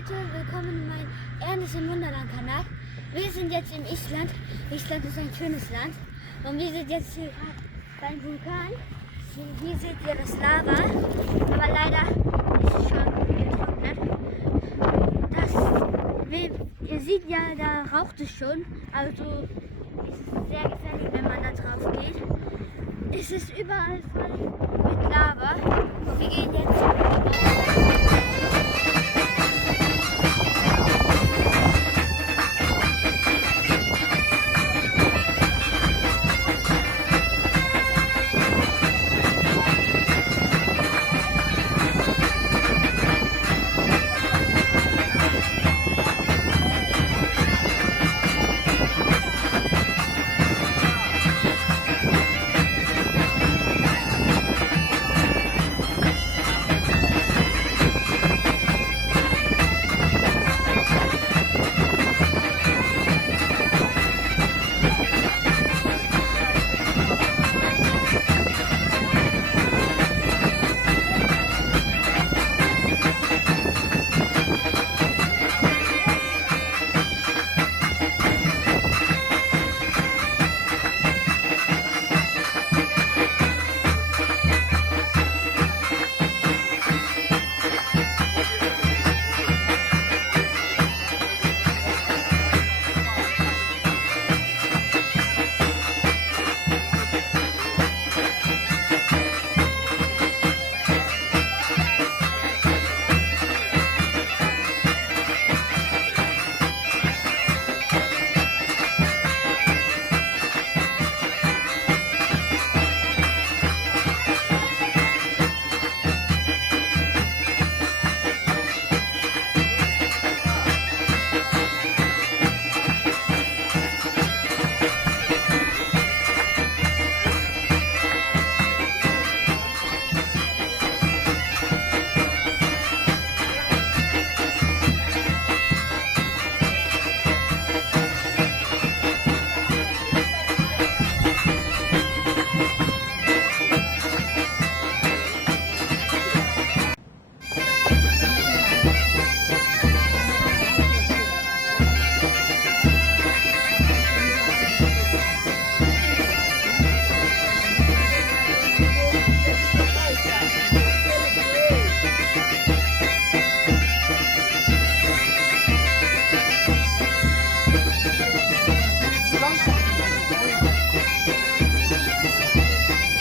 Leute, willkommen in meinem Ernest im Wunderland-Kanal. Wir sind jetzt in Island. Island ist ein schönes Land. Und wir sind jetzt hier beim Vulkan. Hier seht ihr das Lava. Aber leider ist es schon getrocknet. Ihr seht ja, da raucht es schon. Also ist es sehr gefährlich, wenn man da drauf geht. Es ist überall voll mit Lava. Und wir gehen jetzt